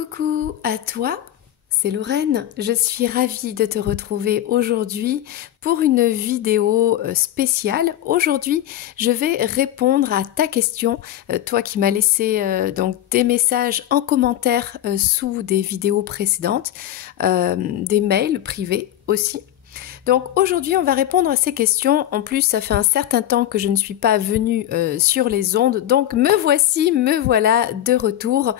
Coucou à toi, c'est Lorraine. Je suis ravie de te retrouver aujourd'hui pour une vidéo spéciale. Aujourd'hui, je vais répondre à ta question, toi qui m'as laissé donc des messages en commentaire sous des vidéos précédentes, des mails privés aussi. Donc aujourd'hui, on va répondre à ces questions. En plus, ça fait un certain temps que je ne suis pas venue sur les ondes. Donc me voilà de retour.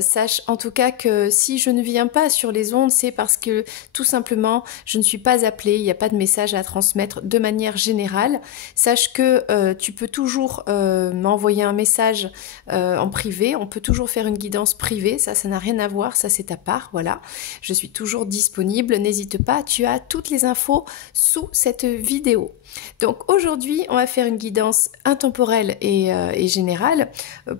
Sache en tout cas que si je ne viens pas sur les ondes, c'est parce que tout simplement, je ne suis pas appelée. Il n'y a pas de message à transmettre de manière générale. Sache que tu peux toujours m'envoyer un message en privé. On peut toujours faire une guidance privée. Ça n'a rien à voir. Ça, c'est à part. Voilà. Je suis toujours disponible. N'hésite pas. Tu as toutes les infos sous cette vidéo. Donc aujourd'hui, on va faire une guidance intemporelle et générale.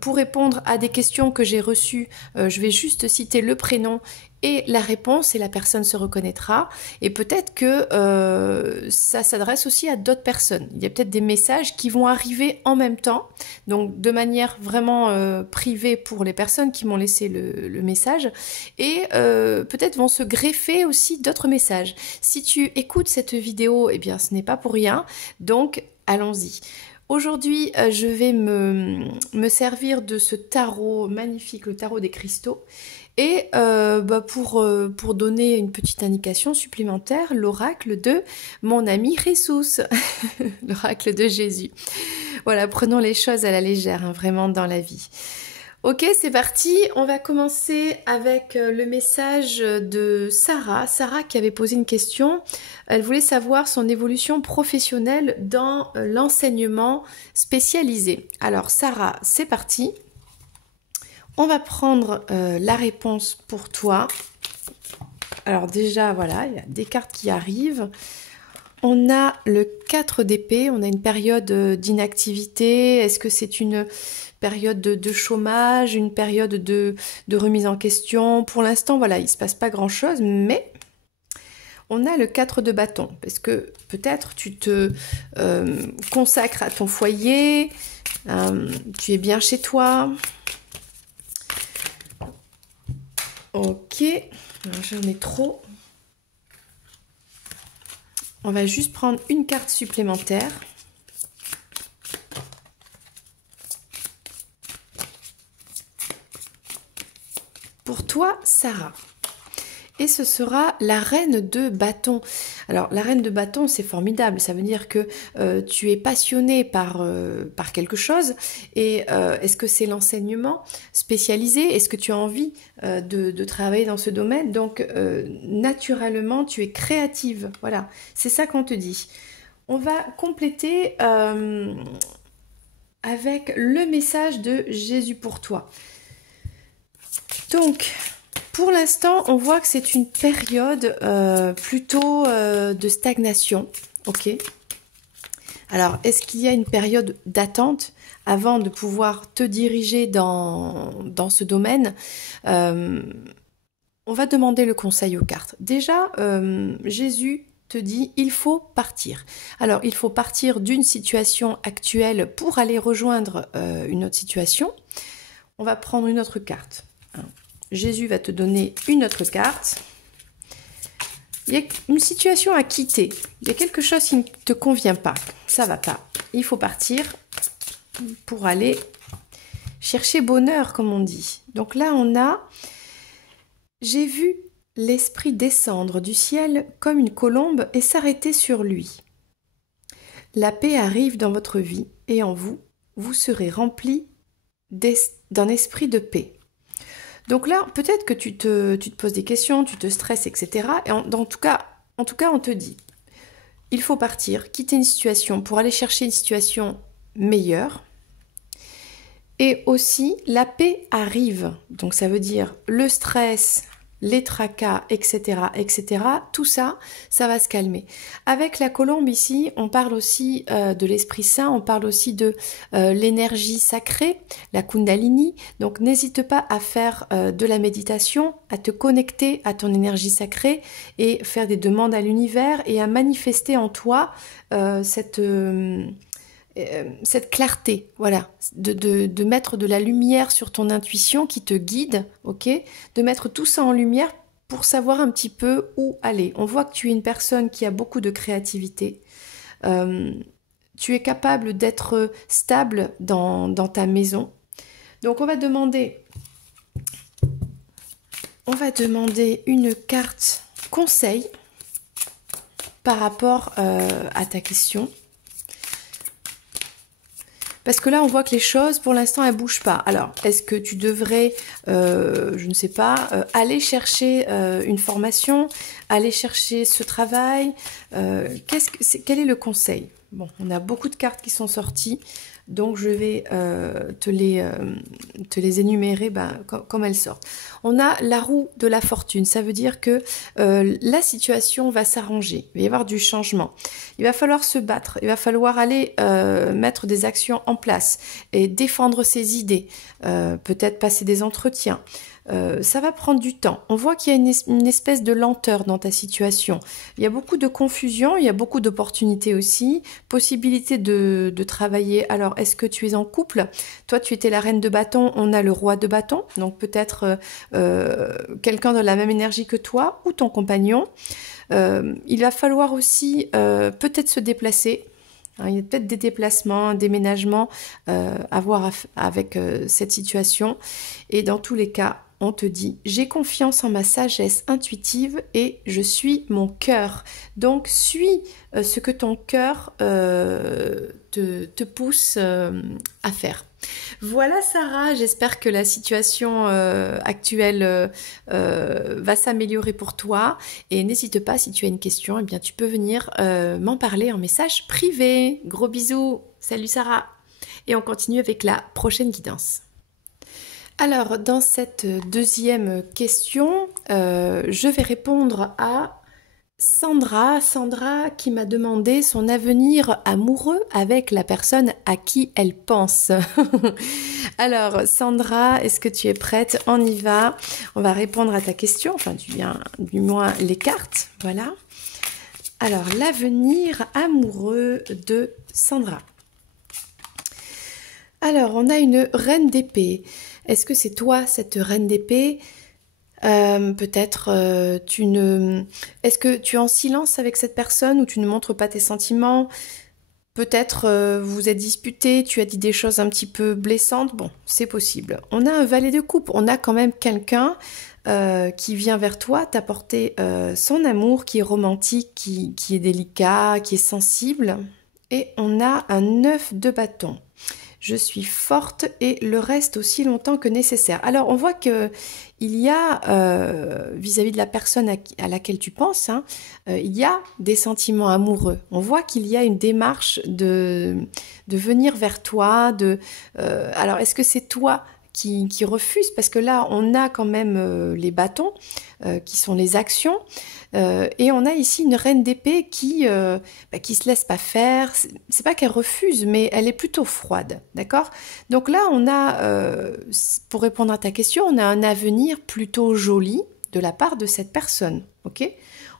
Pour répondre à des questions que j'ai reçues, je vais juste citer le prénom et la réponse et la personne se reconnaîtra. Et peut-être que ça s'adresse aussi à d'autres personnes. Il y a peut-être des messages qui vont arriver en même temps, donc de manière vraiment privée pour les personnes qui m'ont laissé le message, et peut-être vont se greffer aussi d'autres messages. Si tu écoutes cette vidéo, eh bien ce n'est pas pour rien, donc allons-y. Aujourd'hui, je vais me servir de ce tarot magnifique, le tarot des cristaux. Et pour donner une petite indication supplémentaire, l'oracle de mon ami Jesus, l'oracle de Jésus. Voilà, prenons les choses à la légère, hein, vraiment dans la vie. Ok, c'est parti. On va commencer avec le message de Sarah. Sarah qui avait posé une question. Elle voulait savoir son évolution professionnelle dans l'enseignement spécialisé. Alors Sarah, c'est parti. On va prendre la réponse pour toi. Alors déjà, voilà, il y a des cartes qui arrivent. On a le 4 d'épée, on a une période d'inactivité. Est-ce que c'est une période de chômage, une période de remise en question? Pour l'instant, voilà, il ne se passe pas grand-chose, mais on a le 4 de bâton. Parce que peut-être tu te consacres à ton foyer, tu es bien chez toi. Ok, j'en ai trop. On va juste prendre une carte supplémentaire. Pour toi, Sarah. Et ce sera la reine de bâton. Alors, la reine de bâton, c'est formidable. Ça veut dire que tu es passionné par quelque chose. Et est-ce que c'est l'enseignement spécialisé? Est-ce que tu as envie de travailler dans ce domaine? Donc, naturellement, tu es créative. Voilà, c'est ça qu'on te dit. On va compléter avec le message de Jésus pour toi. Donc, pour l'instant, on voit que c'est une période plutôt de stagnation. Ok. Alors, est-ce qu'il y a une période d'attente avant de pouvoir te diriger dans ce domaine? On va demander le conseil aux cartes. Déjà, Jésus te dit, il faut partir. Alors, il faut partir d'une situation actuelle pour aller rejoindre une autre situation. On va prendre une autre carte. Jésus va te donner une autre carte. Il y a une situation à quitter. Il y a quelque chose qui ne te convient pas. Ça ne va pas. Il faut partir pour aller chercher bonheur, comme on dit. Donc là, on a... J'ai vu l'esprit descendre du ciel comme une colombe et s'arrêter sur lui. La paix arrive dans votre vie et en vous, vous serez rempli d'un esprit de paix. Donc là, peut-être que tu te poses des questions, tu te stresses, etc. Et en tout cas, on te dit, il faut partir, quitter une situation pour aller chercher une situation meilleure. Et aussi, la paix arrive. Donc ça veut dire le stress, les tracas, etc., etc. Tout ça, ça va se calmer. Avec la colombe ici, on parle aussi de l'Esprit Saint, on parle aussi de l'énergie sacrée, la Kundalini. Donc n'hésite pas à faire de la méditation, à te connecter à ton énergie sacrée et faire des demandes à l'univers et à manifester en toi cette cette clarté, voilà, de mettre de la lumière sur ton intuition qui te guide, ok, de mettre tout ça en lumière pour savoir un petit peu où aller. On voit que tu es une personne qui a beaucoup de créativité. Tu es capable d'être stable dans ta maison. Donc on va demander une carte conseil par rapport à ta question. Parce que là, on voit que les choses, pour l'instant, elles ne bougent pas. Alors, est-ce que tu devrais, je ne sais pas, aller chercher une formation, aller chercher ce travail quel est le conseil? Bon, on a beaucoup de cartes qui sont sorties, donc je vais te les énumérer comme elles sortent. On a la roue de la fortune, ça veut dire que la situation va s'arranger, il va y avoir du changement. Il va falloir se battre, il va falloir aller mettre des actions en place et défendre ses idées, peut-être passer des entretiens. Ça va prendre du temps. On voit qu'il y a une espèce de lenteur dans ta situation. Il y a beaucoup de confusion, il y a beaucoup d'opportunités aussi, possibilité de travailler. Alors, est-ce que tu es en couple? Toi, tu étais la reine de bâton, on a le roi de bâton, donc peut-être quelqu'un de la même énergie que toi ou ton compagnon. Il va falloir aussi peut-être se déplacer. Il y a peut-être des déplacements, un déménagement à voir avec cette situation. Et dans tous les cas, on te dit « J'ai confiance en ma sagesse intuitive et je suis mon cœur ». Donc, suis ce que ton cœur te pousse à faire. Voilà Sarah, j'espère que la situation actuelle va s'améliorer pour toi. Et n'hésite pas, si tu as une question, eh bien, tu peux venir m'en parler en message privé. Gros bisous, salut Sarah. Et on continue avec la prochaine guidance. Alors, dans cette deuxième question, je vais répondre à Sandra qui m'a demandé son avenir amoureux avec la personne à qui elle pense. Alors, Sandra, est-ce que tu es prête? On y va. On va répondre à ta question, enfin, du moins les cartes, voilà. Alors, l'avenir amoureux de Sandra. Alors, on a une reine d'épée. Est-ce que c'est toi, cette reine d'épée? Peut-être Est-ce que tu es en silence avec cette personne ou tu ne montres pas tes sentiments? Peut-être vous êtes disputés, tu as dit des choses un petit peu blessantes. Bon, c'est possible. On a un valet de coupe. On a quand même quelqu'un qui vient vers toi t'apporter son amour, qui est romantique, qui est délicat, qui est sensible. Et on a un 9 de bâton. Je suis forte et le reste aussi longtemps que nécessaire. Alors, on voit que il y a, vis-à-vis de la personne à laquelle tu penses, hein, il y a des sentiments amoureux. On voit qu'il y a une démarche de venir vers toi. Alors, est-ce que c'est toi qui refuse? Parce que là, on a quand même les bâtons, qui sont les actions. Et on a ici une reine d'épée qui se laisse pas faire. C'est pas qu'elle refuse, mais elle est plutôt froide, d'accord? Donc là, on a, pour répondre à ta question, on a un avenir plutôt joli de la part de cette personne, ok?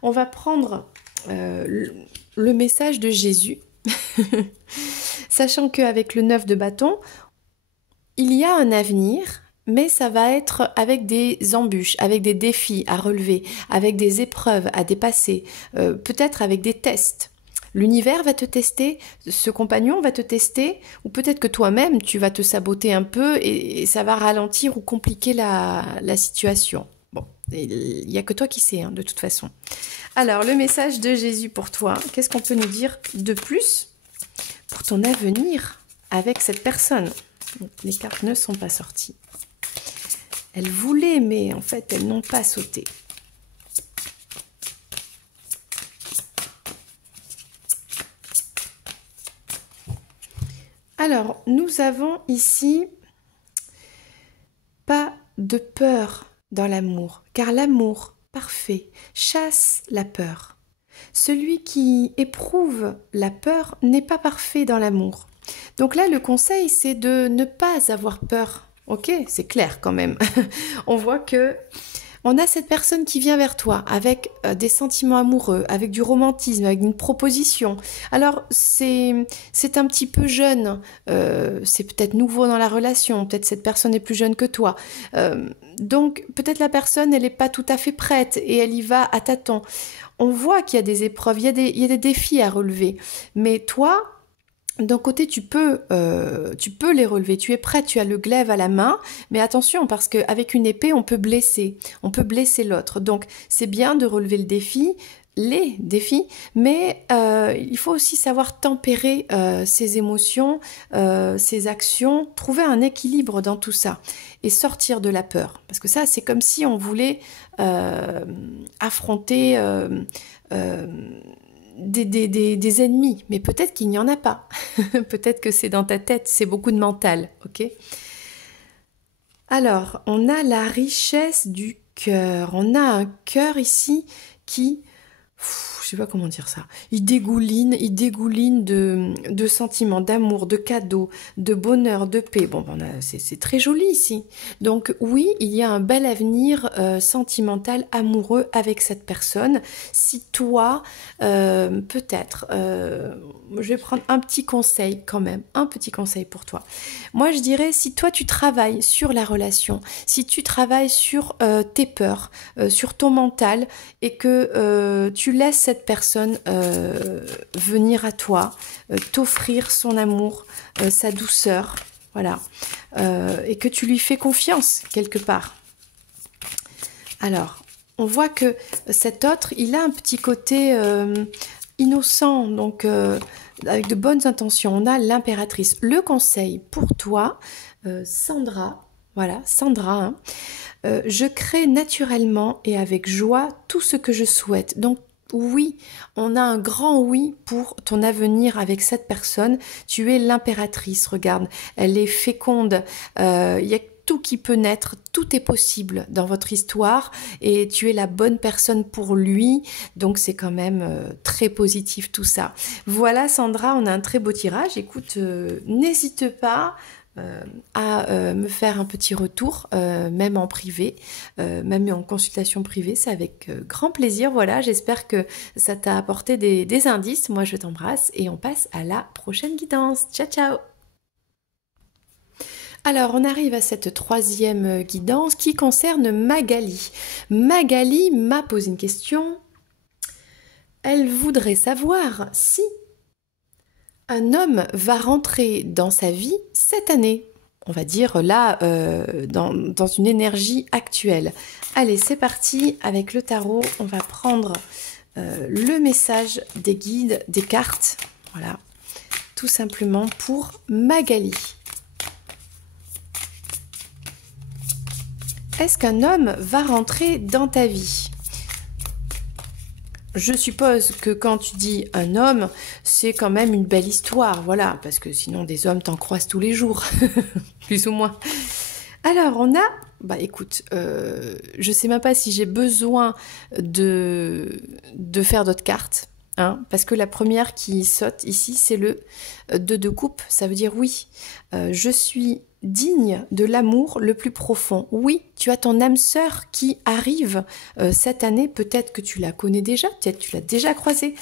On va prendre le message de Jésus, sachant qu'avec le 9 de bâton, il y a un avenir. Mais ça va être avec des embûches, avec des défis à relever, avec des épreuves à dépasser, peut-être avec des tests. L'univers va te tester, ce compagnon va te tester, ou peut-être que toi-même, tu vas te saboter un peu et ça va ralentir ou compliquer la situation. Bon, il n'y a que toi qui sais, hein, de toute façon. Alors, le message de Jésus pour toi, qu'est-ce qu'on peut nous dire de plus pour ton avenir avec cette personne? Les cartes ne sont pas sorties. Elles voulaient, mais en fait, elles n'ont pas sauté. Alors, nous avons ici pas de peur dans l'amour, car l'amour parfait chasse la peur. Celui qui éprouve la peur n'est pas parfait dans l'amour. Donc là, le conseil, c'est de ne pas avoir peur. Ok, c'est clair quand même. On voit que On a cette personne qui vient vers toi avec des sentiments amoureux, avec du romantisme, avec une proposition. Alors, c'est un petit peu jeune, c'est peut-être nouveau dans la relation, peut-être cette personne est plus jeune que toi. Donc, peut-être la personne, elle n'est pas tout à fait prête et elle y va à tâtons. On voit qu'il y a des épreuves, il y a des défis à relever. Mais toi, d'un côté, tu peux les relever. Tu es prêt, tu as le glaive à la main, mais attention parce qu'avec une épée, on peut blesser l'autre. Donc, c'est bien de relever les défis, mais il faut aussi savoir tempérer ses émotions, ses actions, trouver un équilibre dans tout ça et sortir de la peur. Parce que ça, c'est comme si on voulait affronter des ennemis, mais peut-être qu'il n'y en a pas. Peut-être que c'est dans ta tête, c'est beaucoup de mental, ok? Alors, on a la richesse du cœur. On a un cœur ici qui, je sais pas comment dire ça, il dégouline de sentiments, d'amour, de cadeaux, de bonheur, de paix. Bon, c'est très joli ici. Donc oui, il y a un bel avenir sentimental, amoureux avec cette personne. Si toi, peut-être, je vais prendre un petit conseil quand même, un petit conseil pour toi. Moi, je dirais, si toi, tu travailles sur la relation, si tu travailles sur tes peurs, sur ton mental, et que tu laisses cette personne venir à toi, t'offrir son amour, sa douceur, voilà, et que tu lui fais confiance quelque part. Alors, on voit que cet autre, il a un petit côté innocent, donc avec de bonnes intentions. On a l'impératrice. Le conseil pour toi, Sandra, voilà, Sandra, hein, je crée naturellement et avec joie tout ce que je souhaite. Donc, oui, on a un grand oui pour ton avenir avec cette personne. Tu es l'impératrice, regarde, elle est féconde, il y a tout qui peut naître, tout est possible dans votre histoire et tu es la bonne personne pour lui, donc c'est quand même très positif tout ça. Voilà Sandra, on a un très beau tirage, écoute, n'hésite pas à me faire un petit retour, même en privé, même en consultation privée, c'est avec grand plaisir. Voilà, j'espère que ça t'a apporté des indices. Moi, je t'embrasse et on passe à la prochaine guidance. Ciao, ciao! Alors, on arrive à cette troisième guidance qui concerne Magali. Magali m'a posé une question. Elle voudrait savoir si un homme va rentrer dans sa vie cette année. On va dire là, dans une énergie actuelle. Allez, c'est parti avec le tarot. On va prendre le message des guides, des cartes. Voilà, tout simplement pour Magali. Est-ce qu'un homme va rentrer dans ta vie ? Je suppose que quand tu dis un homme, c'est quand même une belle histoire, voilà, parce que sinon des hommes t'en croises tous les jours, plus ou moins. Alors on a, bah écoute, je sais même pas si j'ai besoin de faire d'autres cartes, hein, parce que la première qui saute ici, c'est le 2 de coupe, ça veut dire oui, je suis digne de l'amour le plus profond. Oui, tu as ton âme sœur qui arrive cette année, peut-être que tu la connais déjà, peut-être que tu l'as déjà croisée,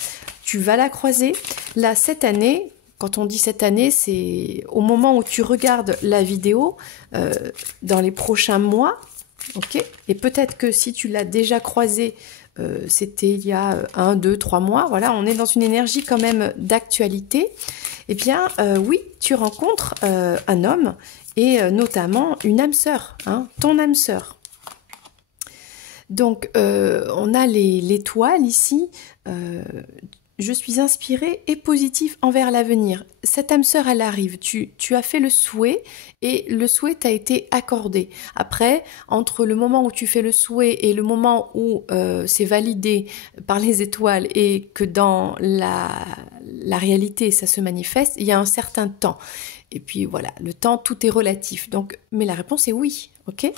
tu vas la croiser. Là, cette année, quand on dit cette année, c'est au moment où tu regardes la vidéo, dans les prochains mois, ok ? Et peut-être que si tu l'as déjà croisée, c'était il y a 1, 2, 3 mois, voilà, on est dans une énergie quand même d'actualité. Eh bien, oui, tu rencontres un homme et notamment une âme sœur, hein, ton âme sœur. Donc, on a l'étoile ici. Je suis inspirée et positive envers l'avenir. Cette âme sœur, elle arrive. Tu as fait le souhait et le souhait t'a été accordé. Après, entre le moment où tu fais le souhait et le moment où c'est validé par les étoiles et que dans la réalité, ça se manifeste, il y a un certain temps. Et puis voilà, le temps, tout est relatif. Donc, mais la réponse est oui, ok ?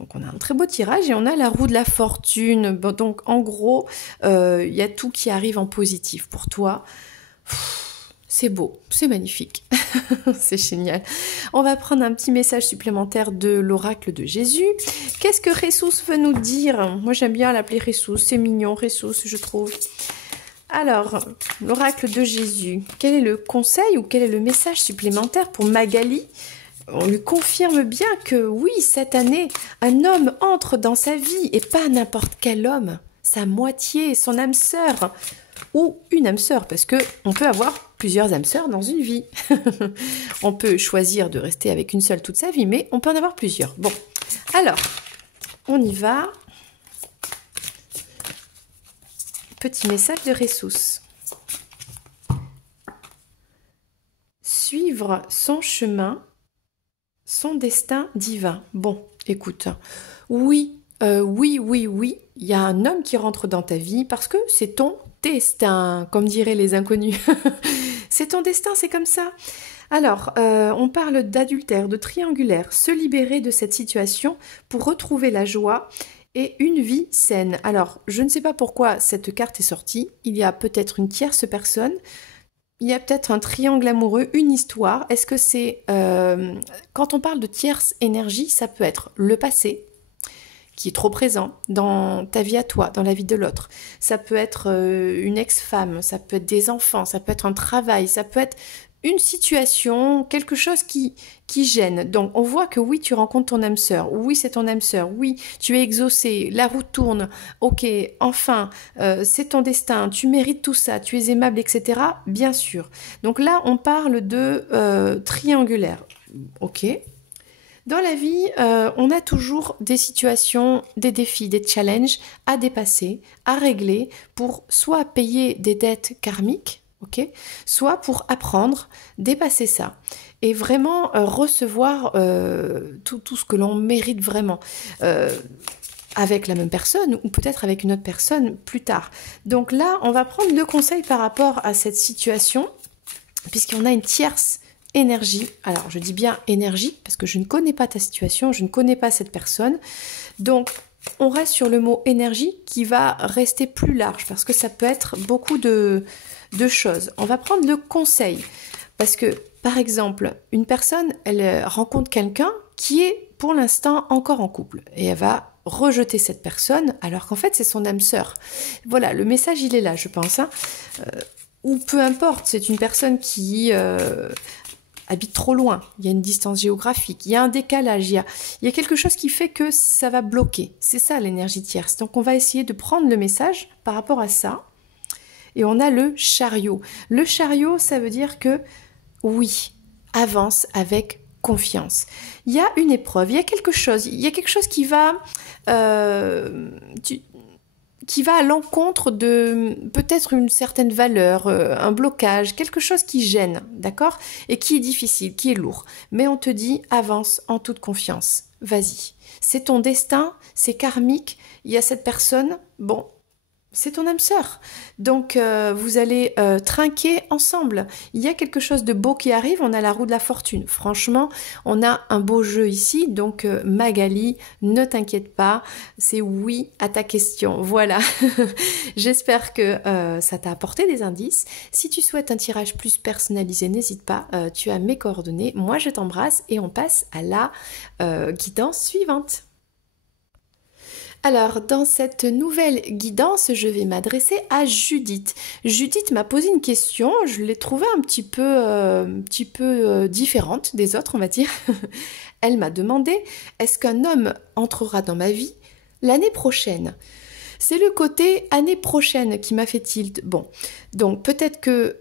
Donc on a un très beau tirage et on a la roue de la fortune. Bon, donc en gros, il y a tout qui arrive en positif pour toi. C'est beau, c'est magnifique. C'est génial. On va prendre un petit message supplémentaire de l'oracle de Jésus. Qu'est-ce que Ressus veut nous dire? Moi, j'aime bien l'appeler Ressus. C'est mignon, Ressus, je trouve. Alors, l'oracle de Jésus. Quel est le conseil ou quel est le message supplémentaire pour Magali? On lui confirme bien que oui, cette année, un homme entre dans sa vie et pas n'importe quel homme. Sa moitié, son âme sœur. Ou une âme sœur, parce que on peut avoir plusieurs âmes sœurs dans une vie. On peut choisir de rester avec une seule toute sa vie, mais on peut en avoir plusieurs. Bon, alors, on y va. Petit message de Ressus. Suivre son chemin, son destin divin. Bon, écoute, oui, oui, il y a un homme qui rentre dans ta vie parce que c'est ton destin, comme diraient les inconnus. C'est ton destin, c'est comme ça. Alors, on parle d'adultère, de triangulaire, se libérer de cette situation pour retrouver la joie et une vie saine. Alors, je ne sais pas pourquoi cette carte est sortie. Il y a peut-être une tierce personne. Il y a peut-être un triangle amoureux, une histoire. Est-ce que c'est... quand on parle de tierce énergie, ça peut être le passé, qui est trop présent dans ta vie à toi, dans la vie de l'autre. Ça peut être une ex-femme, ça peut être des enfants, ça peut être un travail, ça peut être une situation, quelque chose qui gêne. Donc on voit que oui, tu rencontres ton âme sœur, oui, c'est ton âme sœur, oui, tu es exaucé, la roue tourne, ok, enfin, c'est ton destin, tu mérites tout ça, tu es aimable, etc. Bien sûr. Donc là, on parle de triangulaire, ok. Dans la vie, on a toujours des situations, des défis, des challenges à dépasser, à régler pour soit payer des dettes karmiques, ok, soit pour apprendre, dépasser ça et vraiment recevoir tout ce que l'on mérite vraiment. Avec la même personne ou peut-être avec une autre personne plus tard. Donc là, on va prendre 2 conseils par rapport à cette situation, puisqu'on a une tierce énergie. Alors, je dis bien énergie, parce que je ne connais pas ta situation, je ne connais pas cette personne. Donc, on reste sur le mot énergie qui va rester plus large, parce que ça peut être beaucoup de choses. On va prendre le conseil, parce que, par exemple, une personne, elle rencontre quelqu'un qui est, pour l'instant, encore en couple, et elle va rejeter cette personne, alors qu'en fait, c'est son âme sœur. Voilà, le message, il est là, je pense. Ou peu importe, c'est une personne qui... habite trop loin, il y a une distance géographique, il y a un décalage, il y a quelque chose qui fait que ça va bloquer. C'est ça l'énergie tierce. Donc on va essayer de prendre le message par rapport à ça. Et on a le chariot. Le chariot, ça veut dire que oui, avance avec confiance. Il y a une épreuve, il y a quelque chose qui va... qui va à l'encontre de peut-être une certaine valeur, un blocage, quelque chose qui gêne, d'accord? Et qui est difficile, qui est lourd. Mais on te dit, avance en toute confiance, vas-y. C'est ton destin, c'est karmique, il y a cette personne, bon, c'est ton âme sœur. Donc, vous allez trinquer ensemble. Il y a quelque chose de beau qui arrive, on a la roue de la fortune. Franchement, on a un beau jeu ici. Donc, Magali, ne t'inquiète pas, c'est oui à ta question. Voilà. J'espère que ça t'a apporté des indices. Si tu souhaites un tirage plus personnalisé, n'hésite pas, tu as mes coordonnées. Moi, je t'embrasse et on passe à la guidance suivante. Alors, dans cette nouvelle guidance, je vais m'adresser à Judith. Judith m'a posé une question, je l'ai trouvée un petit peu différente des autres, on va dire. Elle m'a demandé, est-ce qu'un homme entrera dans ma vie l'année prochaine ? C'est le côté année prochaine qui m'a fait tilt. Bon, donc peut-être que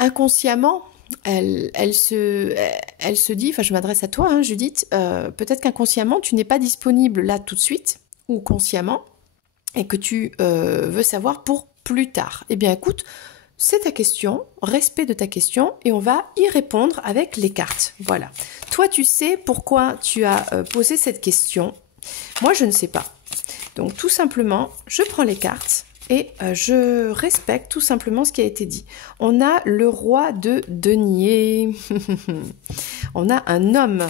inconsciemment, elle se dit, enfin je m'adresse à toi, hein, Judith, peut-être qu'inconsciemment, tu n'es pas disponible là tout de suite, ou consciemment, et que tu veux savoir pour plus tard. Eh bien écoute, c'est ta question, respect de ta question, et on va y répondre avec les cartes. Voilà. Toi, tu sais pourquoi tu as posé cette question. Moi, je ne sais pas. Donc tout simplement, je prends les cartes et je respecte tout simplement ce qui a été dit. On a le roi de denier. On a un homme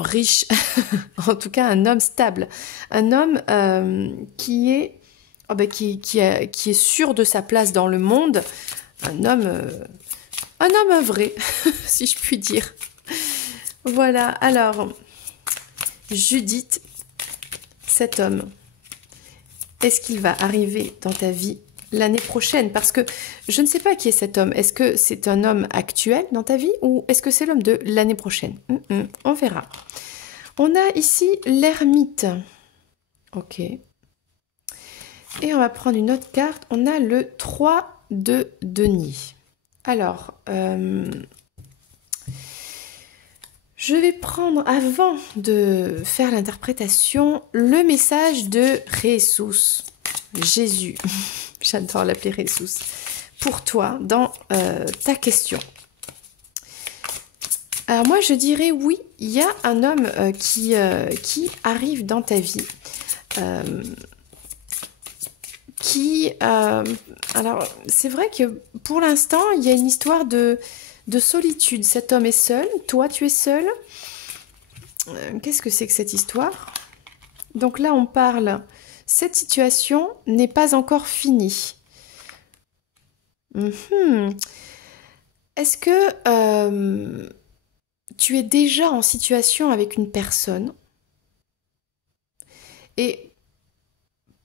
riche, en tout cas un homme stable, un homme qui est sûr de sa place dans le monde, un homme Un homme vrai, si je puis dire. Voilà, alors, Judith, cet homme, est-ce qu'il va arriver dans ta vie l'année prochaine? Parce que je ne sais pas qui est cet homme. Est-ce que c'est un homme actuel dans ta vie ou est-ce que c'est l'homme de l'année prochaine? On verra. On a ici l'ermite. Ok. Et on va prendre une autre carte. On a le 3 de denier. Alors, je vais prendre, avant de faire l'interprétation, le message de Jesus. Jésus. J'adore l'appeler Jesus. Pour toi, dans ta question. Alors moi, je dirais oui, il y a un homme qui arrive dans ta vie. Alors, c'est vrai que pour l'instant, il y a une histoire de solitude. Cet homme est seul, toi tu es seul. Qu'est-ce que c'est que cette histoire? Donc là, on parle, cette situation n'est pas encore finie. Est-ce que tu es déjà en situation avec une personne et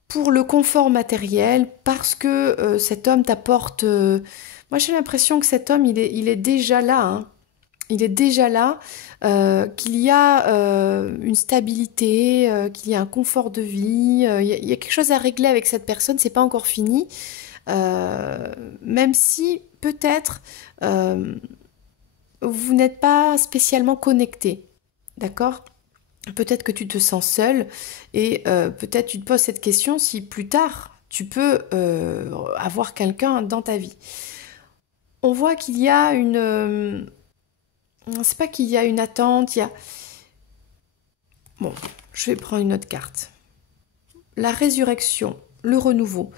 pour le confort matériel, parce que cet homme t'apporte... moi, j'ai l'impression que cet homme, il est déjà là. Hein. Il est déjà là, qu'il y a une stabilité, qu'il y a un confort de vie. Il y a quelque chose à régler avec cette personne, c'est pas encore fini. Même si, peut-être, vous n'êtes pas spécialement connectés. D'accord ? Peut-être que tu te sens seul et peut-être tu te poses cette question si plus tard tu peux avoir quelqu'un dans ta vie. On voit qu'il y a une... c'est pas qu'il y a une attente, il y a... Bon, je vais prendre une autre carte. La résurrection, le renouveau.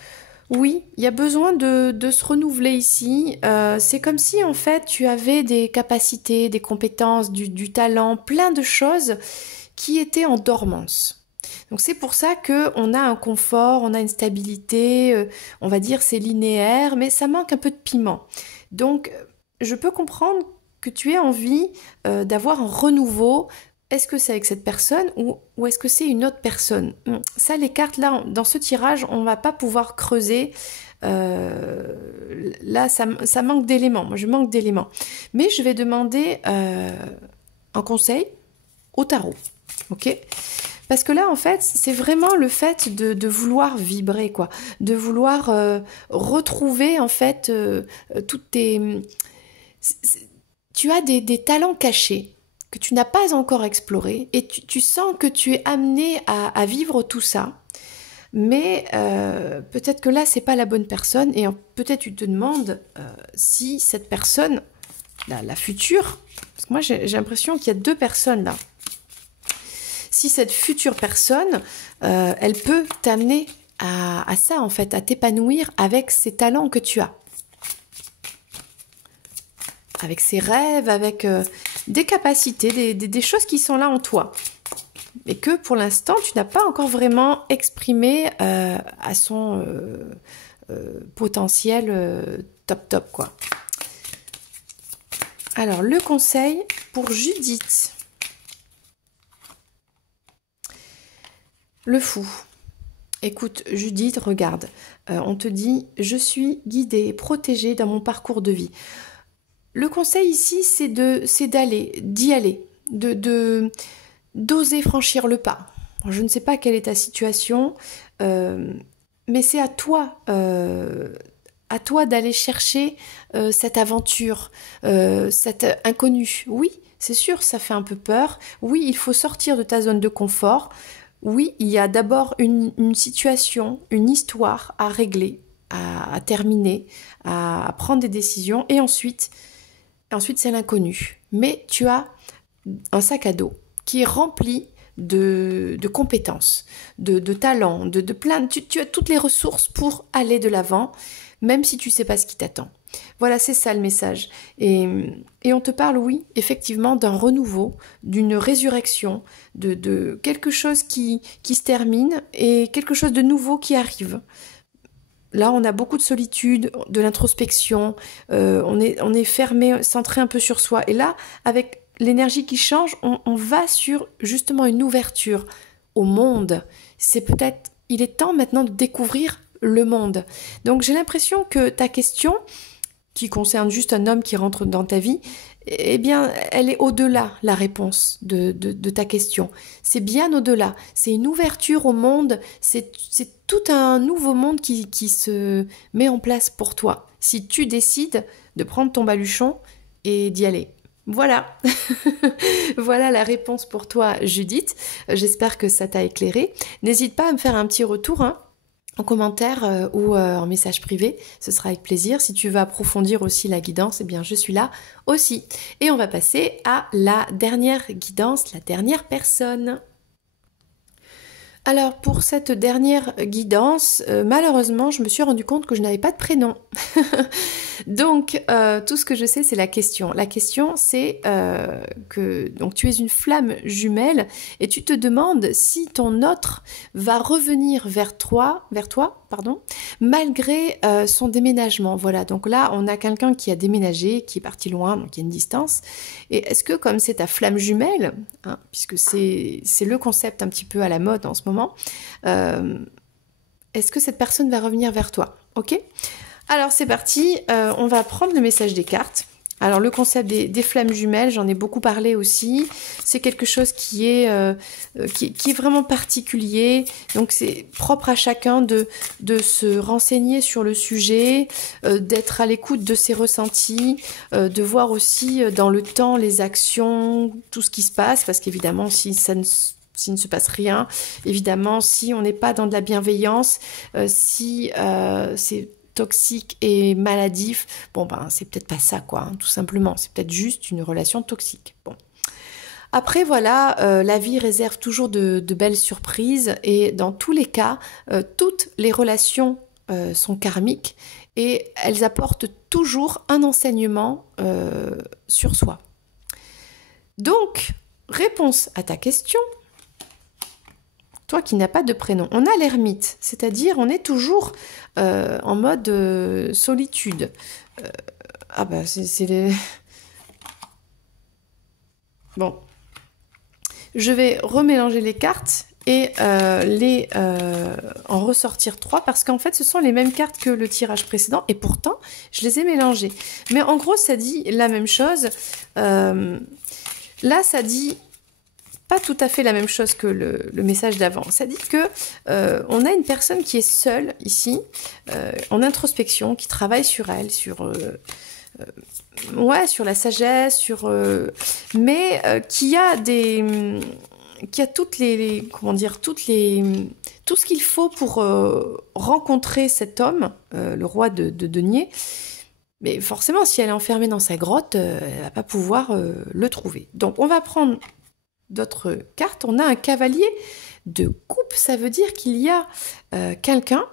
Oui, il y a besoin de se renouveler ici. C'est comme si en fait tu avais des capacités, des compétences, du talent, plein de choses qui étaient en dormance. Donc c'est pour ça qu'on a un confort, on a une stabilité, on va dire c'est linéaire, mais ça manque un peu de piment. Donc je peux comprendre que tu aies envie d'avoir un renouveau. Est-ce que c'est avec cette personne ou est-ce que c'est une autre personne? Ça, les cartes, là, dans ce tirage, on ne va pas pouvoir creuser. Là, ça manque d'éléments. Moi, je manque d'éléments. Mais je vais demander un conseil au tarot. Ok? Parce que là, en fait, c'est vraiment le fait de vouloir vibrer, quoi. De vouloir retrouver, en fait, toutes tes... Tu as des talents cachés que tu n'as pas encore explorés et tu sens que tu es amené à vivre tout ça. Mais peut-être que là, c'est pas la bonne personne et peut-être tu te demandes si cette personne, la future, parce que moi j'ai l'impression qu'il y a deux personnes là. Si cette future personne, elle peut t'amener à ça en fait, à t'épanouir avec ces talents que tu as. Avec ses rêves, avec des capacités, des choses qui sont là en toi. Et que pour l'instant, tu n'as pas encore vraiment exprimé à son potentiel top, quoi. Alors, le conseil pour Judith. Le fou. Écoute, Judith, regarde. On te dit, je suis guidée, protégée dans mon parcours de vie. Le conseil ici, c'est d'y aller, d'oser franchir le pas. Je ne sais pas quelle est ta situation, mais c'est à toi d'aller chercher cette aventure, cet inconnu. Oui, c'est sûr, ça fait un peu peur. Oui, il faut sortir de ta zone de confort. Oui, il y a d'abord une situation, une histoire à régler, à terminer, à prendre des décisions, et ensuite c'est l'inconnu. Mais tu as un sac à dos qui est rempli de compétences, de talents, de plein... Tu as toutes les ressources pour aller de l'avant, même si tu ne sais pas ce qui t'attend. Voilà, c'est ça le message. Et on te parle, oui, effectivement, d'un renouveau, d'une résurrection, de quelque chose qui se termine et quelque chose de nouveau qui arrive. là, on a beaucoup de solitude, de l'introspection, on est fermé, centré un peu sur soi. Et là, avec l'énergie qui change, on va sur justement une ouverture au monde. Il est temps maintenant de découvrir le monde. Donc j'ai l'impression que ta question, qui concerne juste un homme qui rentre dans ta vie, eh bien, elle est au-delà, la réponse de ta question. C'est bien au-delà. C'est une ouverture au monde, c'est tout un nouveau monde qui se met en place pour toi. Si tu décides de prendre ton baluchon et d'y aller. Voilà, voilà la réponse pour toi, Judith. J'espère que ça t'a éclairé. N'hésite pas à me faire un petit retour, hein, en commentaire ou en message privé, ce sera avec plaisir. Si tu veux approfondir aussi la guidance, eh bien je suis là aussi. Et on va passer à la dernière guidance, la dernière personne. Alors pour cette dernière guidance, malheureusement je me suis rendu compte que je n'avais pas de prénom. Donc tout ce que je sais c'est la question. La question c'est que donc tu es une flamme jumelle et tu te demandes si ton autre va revenir vers toi, malgré son déménagement. Voilà, donc là on a quelqu'un qui a déménagé, qui est parti loin, donc il y a une distance. Et est-ce que comme c'est ta flamme jumelle, hein, puisque c'est le concept un petit peu à la mode en ce moment, est-ce que cette personne va revenir vers toi? Ok? Alors c'est parti, on va prendre le message des cartes. Alors le concept des flammes jumelles, j'en ai beaucoup parlé aussi. C'est quelque chose qui est vraiment particulier. Donc c'est propre à chacun de se renseigner sur le sujet, d'être à l'écoute de ses ressentis, de voir aussi dans le temps les actions, tout ce qui se passe. Parce qu'évidemment, s'il ne se passe rien, évidemment, si on n'est pas dans de la bienveillance, si c'est toxique et maladif, bon ben c'est peut-être pas ça quoi, hein, tout simplement, c'est peut-être juste une relation toxique. Bon. Après voilà, la vie réserve toujours de belles surprises et dans tous les cas, toutes les relations sont karmiques et elles apportent toujours un enseignement sur soi. Donc, réponse à ta question, toi qui n'as pas de prénom, on a l'ermite, c'est-à-dire on est toujours en mode solitude. Ah bah c'est les... Bon. Je vais remélanger les cartes et en ressortir 3 parce qu'en fait ce sont les mêmes cartes que le tirage précédent et pourtant je les ai mélangées. Mais en gros ça dit la même chose. Là ça dit pas tout à fait la même chose que le message d'avant. Ça dit que on a une personne qui est seule ici, en introspection, qui travaille sur elle, sur la sagesse, mais qui a toutes les comment dire, tout ce qu'il faut pour rencontrer cet homme, le roi de denier. Mais forcément, si elle est enfermée dans sa grotte, elle va pas pouvoir le trouver. Donc, on va prendre d'autres cartes. On a un cavalier de coupe, ça veut dire qu'il y a quelqu'un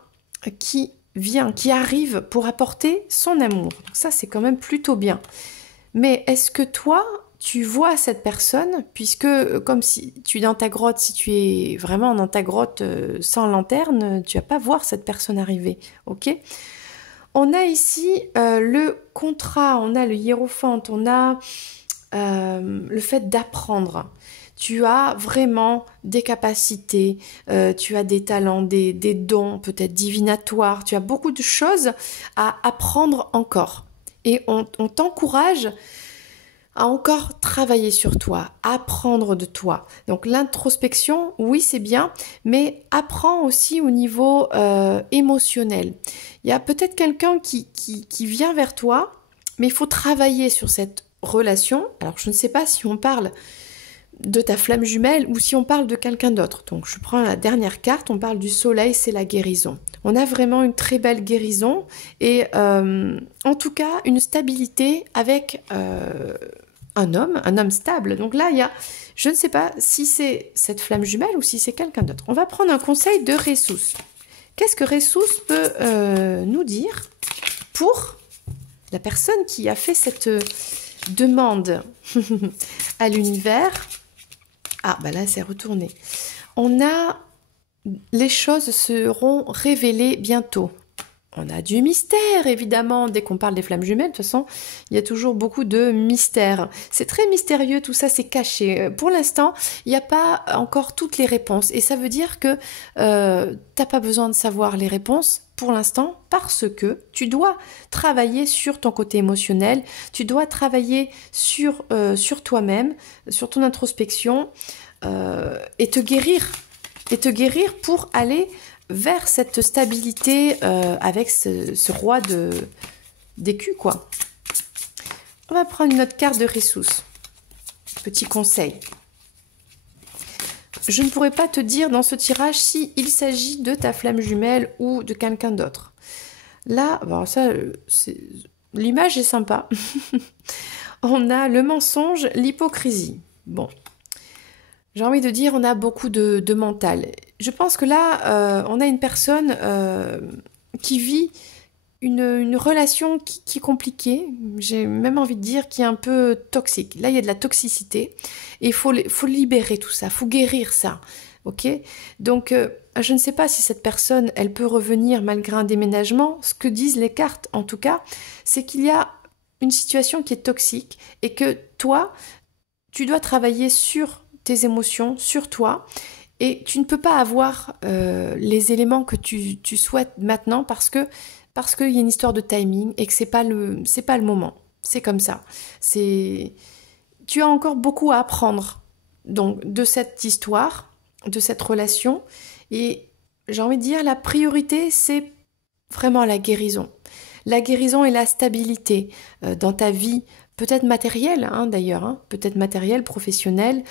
qui arrive pour apporter son amour. Donc ça, c'est quand même plutôt bien. Mais est-ce que toi, tu vois cette personne, puisque comme si tu es dans ta grotte, si tu es vraiment dans ta grotte sans lanterne, tu vas pas voir cette personne arriver, ok? On a ici le contrat, on a le hiérophante, on a le fait d'apprendre. Tu as vraiment des capacités, tu as des talents, des dons peut-être divinatoires, tu as beaucoup de choses à apprendre encore. Et on t'encourage à encore travailler sur toi, apprendre de toi. Donc l'introspection, oui c'est bien, mais apprends aussi au niveau émotionnel. Il y a peut-être quelqu'un qui vient vers toi, mais il faut travailler sur cette relation. Alors je ne sais pas si on parle de ta flamme jumelle ou si on parle de quelqu'un d'autre. Donc je prends la dernière carte, on parle du soleil, c'est la guérison. On a vraiment une très belle guérison et en tout cas une stabilité avec un homme stable. Donc là, je ne sais pas si c'est cette flamme jumelle ou si c'est quelqu'un d'autre. On va prendre un conseil de Ressus. Qu'est-ce que Ressus peut nous dire pour la personne qui a fait cette demande à l'univers? Ah, bah là, c'est retourné. Les choses seront révélées bientôt. On a du mystère, évidemment. Dès qu'on parle des flammes jumelles, de toute façon, il y a toujours beaucoup de mystère. C'est très mystérieux, tout ça, c'est caché. Pour l'instant, il n'y a pas encore toutes les réponses. Et ça veut dire que t'as pas besoin de savoir les réponses pour l'instant, parce que tu dois travailler sur ton côté émotionnel, tu dois travailler sur toi-même, sur ton introspection, et te guérir pour aller vers cette stabilité avec ce roi d'écus, quoi. On va prendre une autre carte de ressources. Petit conseil. Je ne pourrais pas te dire dans ce tirage si il s'agit de ta flamme jumelle ou de quelqu'un d'autre. Là, bon, ça, l'image est sympa. On a le mensonge, l'hypocrisie. Bon, j'ai envie de dire, on a beaucoup de mental. Je pense que là, on a une personne qui vit une relation qui est compliquée, j'ai même envie de dire qui est un peu toxique. Là, il y a de la toxicité et il faut libérer tout ça, il faut guérir ça, ok? Donc, je ne sais pas si cette personne, elle peut revenir malgré un déménagement. Ce que disent les cartes, en tout cas, c'est qu'il y a une situation qui est toxique et que toi, tu dois travailler sur tes émotions, sur toi, et tu ne peux pas avoir les éléments que tu souhaites maintenant parce qu'il y a une histoire de timing et que c'est pas le moment. C'est comme ça. Tu as encore beaucoup à apprendre donc de cette histoire, de cette relation, et j'ai envie de dire la priorité c'est vraiment la guérison. La guérison et la stabilité dans ta vie, peut-être matérielle d'ailleurs, peut-être matérielle, professionnelle,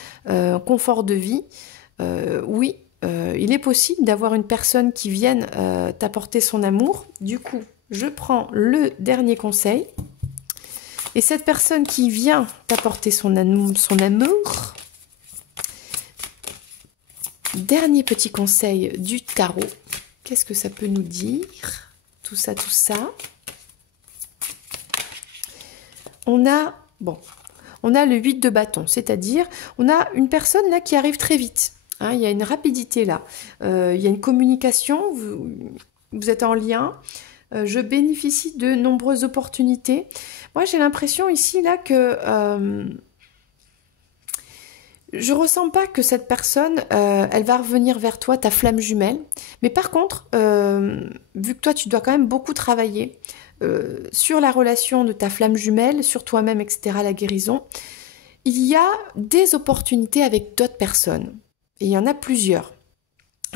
confort de vie. Oui, il est possible d'avoir une personne qui vienne t'apporter son amour. Du coup, je prends le dernier conseil. Et cette personne qui vient t'apporter son amour, dernier petit conseil du tarot. Qu'est-ce que ça peut nous dire? Tout ça. On a le 8 de bâton, c'est-à-dire on a une personne là qui arrive très vite. Il y a une rapidité là, il y a une communication, vous êtes en lien, je bénéficie de nombreuses opportunités. Moi j'ai l'impression ici là que je ressens pas que cette personne, elle va revenir vers toi, ta flamme jumelle, mais par contre, vu que toi tu dois quand même beaucoup travailler sur la relation de ta flamme jumelle, sur toi-même, etc., la guérison, il y a des opportunités avec d'autres personnes. Et il y en a plusieurs.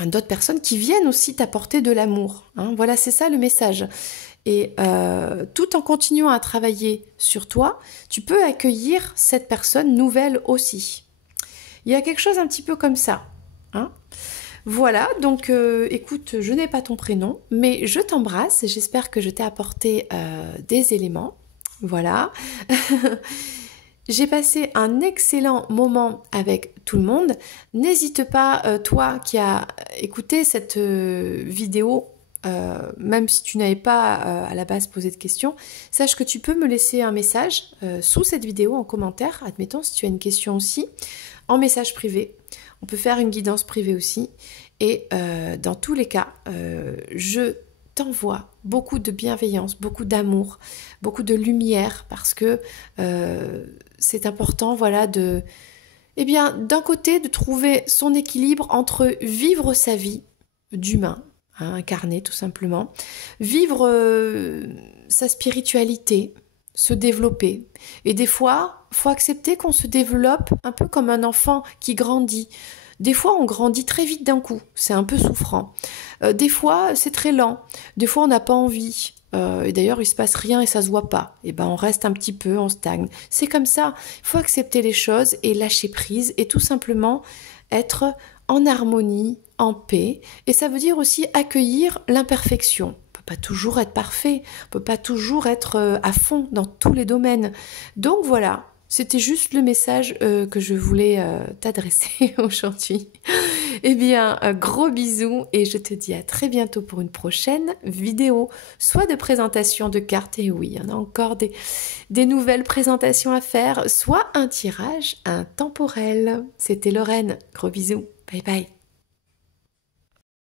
D'autres personnes qui viennent aussi t'apporter de l'amour. Voilà, c'est ça le message. Et tout en continuant à travailler sur toi, tu peux accueillir cette personne nouvelle aussi. Il y a quelque chose un petit peu comme ça. Voilà, donc écoute, je n'ai pas ton prénom, mais je t'embrasse. J'espère que je t'ai apporté des éléments. Voilà. J'ai passé un excellent moment avec tout le monde. N'hésite pas, toi qui as écouté cette vidéo, même si tu n'avais pas à la base posé de questions, sache que tu peux me laisser un message sous cette vidéo en commentaire, admettons si tu as une question aussi, en message privé. On peut faire une guidance privée aussi. Et dans tous les cas, je t'envoie beaucoup de bienveillance, beaucoup d'amour, beaucoup de lumière, parce que c'est important, voilà, d'un côté, de trouver son équilibre entre vivre sa vie d'humain, incarné tout simplement, vivre sa spiritualité, se développer. Et des fois, il faut accepter qu'on se développe un peu comme un enfant qui grandit. Des fois, on grandit très vite d'un coup, c'est un peu souffrant. Des fois, c'est très lent. Des fois, on n'a pas envie. Et d'ailleurs, il se passe rien et ça se voit pas. Et on reste un petit peu, on stagne. C'est comme ça. Il faut accepter les choses et lâcher prise et tout simplement être en harmonie, en paix. Et ça veut dire aussi accueillir l'imperfection. On peut pas toujours être parfait. On peut pas toujours être à fond dans tous les domaines. Donc voilà. C'était juste le message que je voulais t'adresser aujourd'hui. Eh bien, un gros bisou et je te dis à très bientôt pour une prochaine vidéo, soit de présentation de cartes, et oui, il y en a encore des nouvelles présentations à faire, soit un tirage intemporel. C'était Lorraine, gros bisous, bye bye.